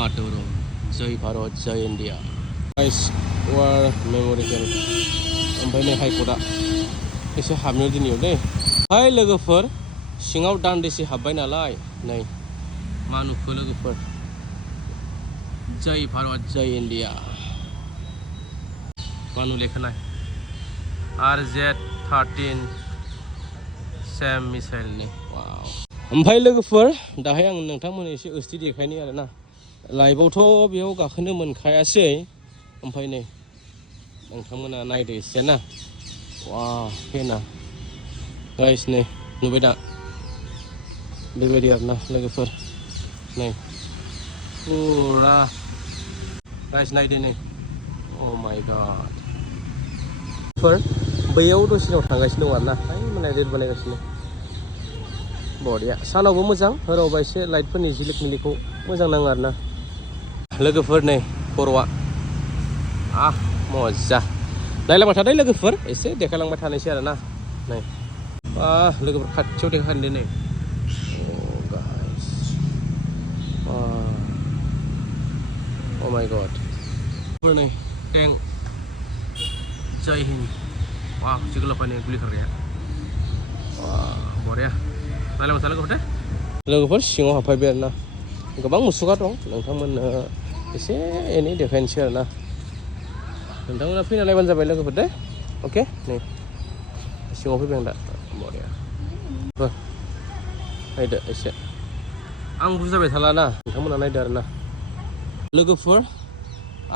मातरम जय भारत जय India war मेमोरियेल ओमफ्राय नै हाइकर्टआ एसे हाबनो दिनैयाव दे हाय लोगोफोर सिङाव दान्दिसे हाबबाय नालाय नै मा नुखो लोगोफोर जय भारत जय इंडिया मा नुलेखोनाय RZ-13 सेम मिसाइलनि वाव ओमफ्राय लोगोफोर दाहाय आं नोंथांमोननो एसे ओस्थि देखायनि आरोना लाइभआवथ' बेयाव गाखोनो मोनखायासै ओमफ्राय नै नोंथांमोना नायदो एसे ना वाव फेना गाइस नै नुबाय दा बेबायदि आरोना लोगोफोर नै पुरा गाइस नायदो नै अ माय गड फोर बैयाव दसेनाव थांगासिनो दं आरोना हाय माने रेड बानायगासिनो बरिया सानावबो मोजां हरावबा एसे लाइटफोरनि जिलिक मिलिकखौ मोजां नाङो आरोना लोगोफोर नै खर'आ मजा नायलांबाय थादों लोगोफोर एसे देखायलांबाय थानोसै आरोना नै लोगोफोर खाथियाव देखायनो नै अ माय गड नै टेंक जय हिन्द वाह सिगोलावफायनो गुलि खारग्राया बरिया नायलांबाय था लोगोफोर सिङाव हाबफैबाय आरोना गोबां मुसुखा दं नोंथांमोननो एसे एनै देखायनोसै आरोना नोंथांमोना फैना नायबानो जाबाय लोगोफोर दे अके नै सिङाव फैबाय आं दा बरिया नायदो एसे आं बुजायबाय थाला ना नोंथांमोना नायदो आरोना लोगोफोर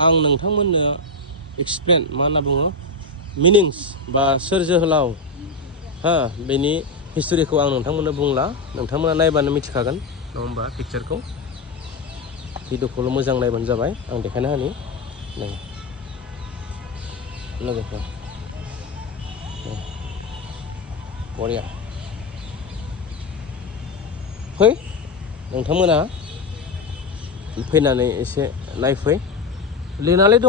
आं नोंथांमोननो एक्सप्लेन मा होनना बुङो मिनिंस बा सोर जोहोलाव बेनि हिस्ट'रिखौ आं नोंथांमोननो बुंला नोंथांमोना नायबानो मिथिखागोन नङा होमबा पिक्चारखौ भिडिअखौल' मोजां नायबानो जाबाय आं देखायना होनि नै लोगोफोर बरिया फै नोंथांमोना फैनानै एसे नायफै लिरनानै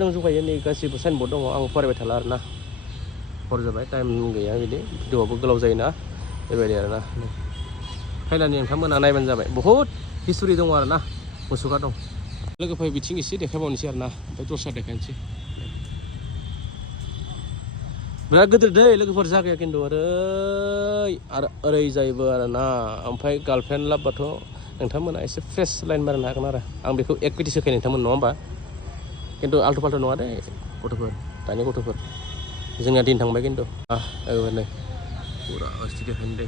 दंजोबखायो नै गासिबो साइनबर्ड दङ आं फरायबाय थाला आरोना हर जाबाय टाइम गैया बिदि भिडिअआबो गोलाव जायोना बेबायदि आरोना फैनानै नोंथांमोना नायबानो जाबाय बहुद हिस्ट'रि दङ आरोना मुसुखा दं लोगोफोर बिथिं एसे देखायबावनोसै आरोना ओमफ्राय दस्रा देखायनोसै बिराद गिदिर दै लोगोफोर जागाया खिन्थु ओरै जायोबो आरोना ओमफ्राय गार्लफ्रेन्ड लाबबाथ' नोंथांमोना एसे फ्रेश लाइन मारिनो हागोन आरो आं बेखौ एक्टिभिटिस होखायो नोंथांमोन नङा होमबा खिन्थु आल्टु फाल्टु नङा दे गथ'फोर दानि गथ'फोर जोंनिया दिन थांबाय खिन्थु नै पुरा अस्टि देखायनो दे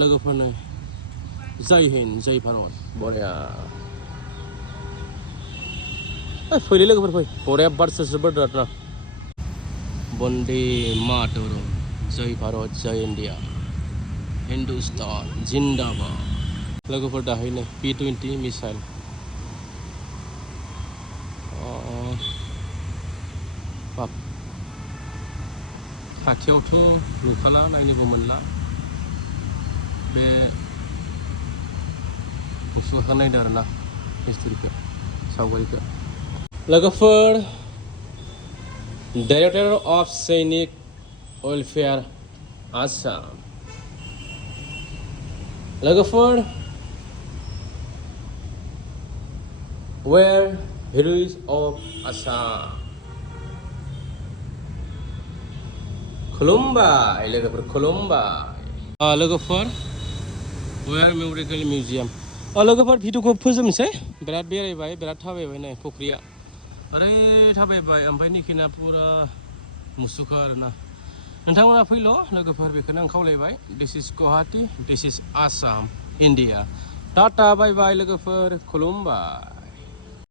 लोगोफोरनो जय हिन्द जय भारत बरिया फैलै लोगोफोर फै बरिया बारसो बारदो आरोना बन्दे मातरम जय भारत जय इन्डिया हिन्दुस्तान जिन्दाबाद लोगोफोर दाहायनो P-20 मिसाइल बाब खाथियावथ' नुखाला नायनोबो मोनला बे मुसुखाखौ नायदो आरोना हिस्ट'रिखौ सावगारिखौ लोगोफोर डाइरेक्टर अफ सैनिक वेलफेयार आसाम लोगोफोर वेर हिरोज अफ आसाम खुलुमबाय लोगोफोर खुलुमबाय लोगोफोर वेर मेमोरियेल मिउजियाम लोगोफोर भिडिअखौ फोजोबनोसै बिराद बेरायबाय बिराद थाबायबाय नै फुख्रिया ओरै थाबायबाय ओमफ्राय निखिना पुरा मुसुखा आरोना नोंथांमोना फैल' लोगोफोर बेखौनो आं खावलायबाय दिस इज गुवाहाटी दिस इज आसाम इन्डिया टाटा बाय बाय लोगोफोर खुलुमबाय